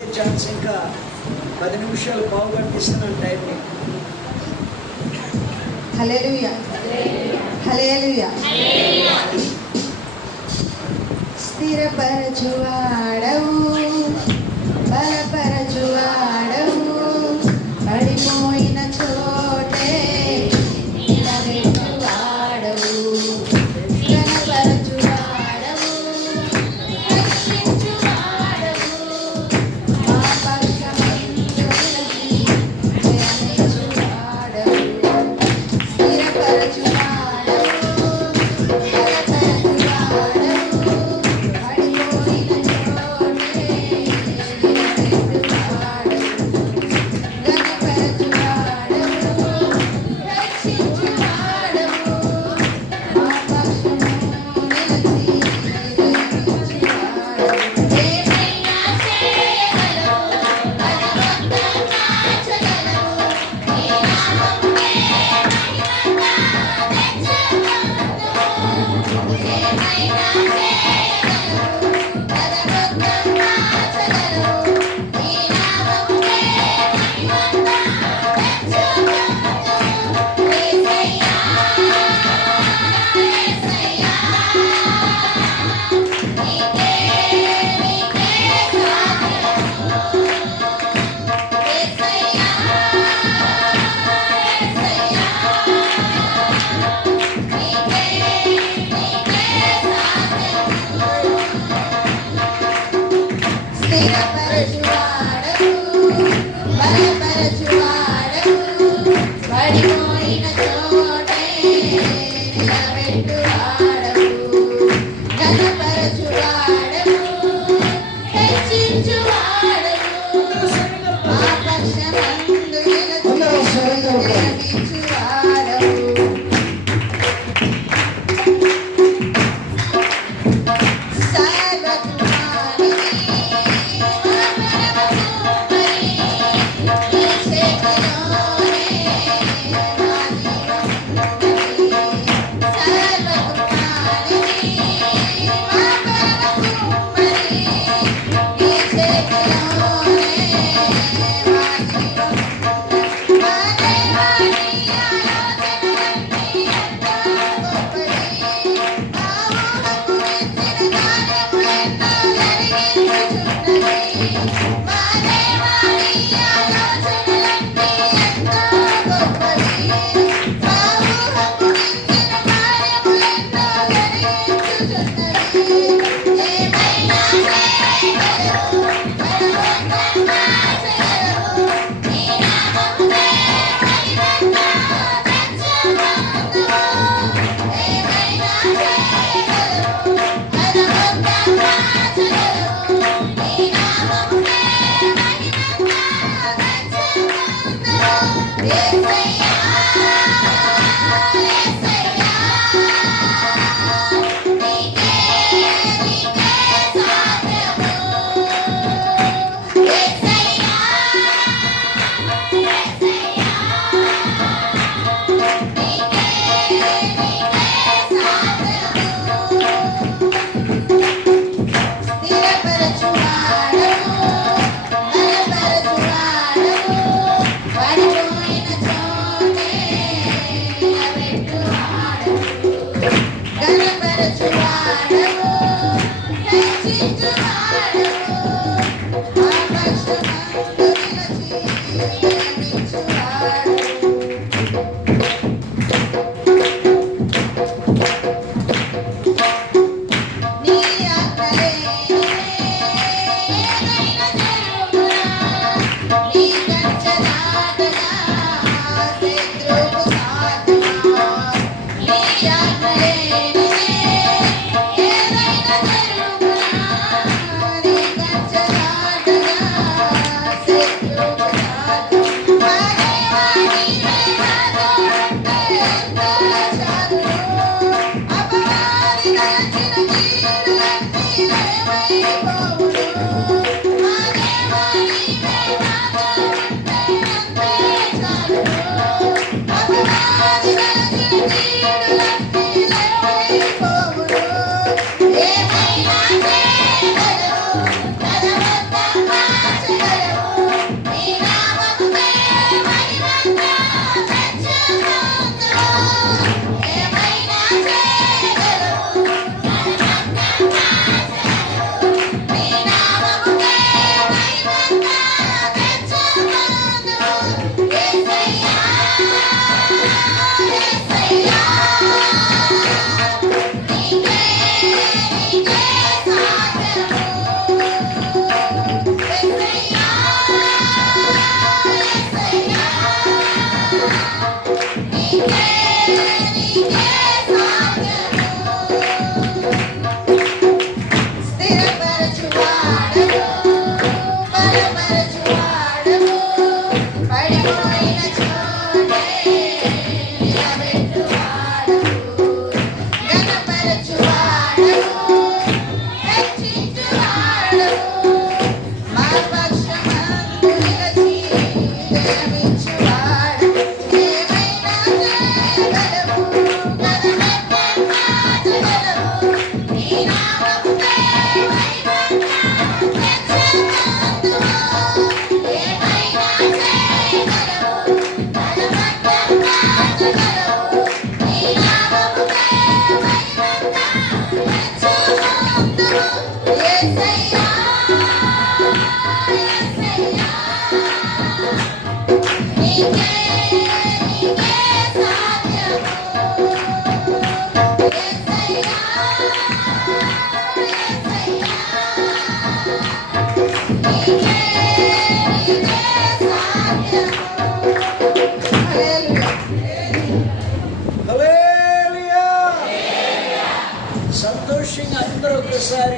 Chance ఇంకా పది నిమిషాలు పావు టైం స్థిరపరచువా Ei. Hey, Sari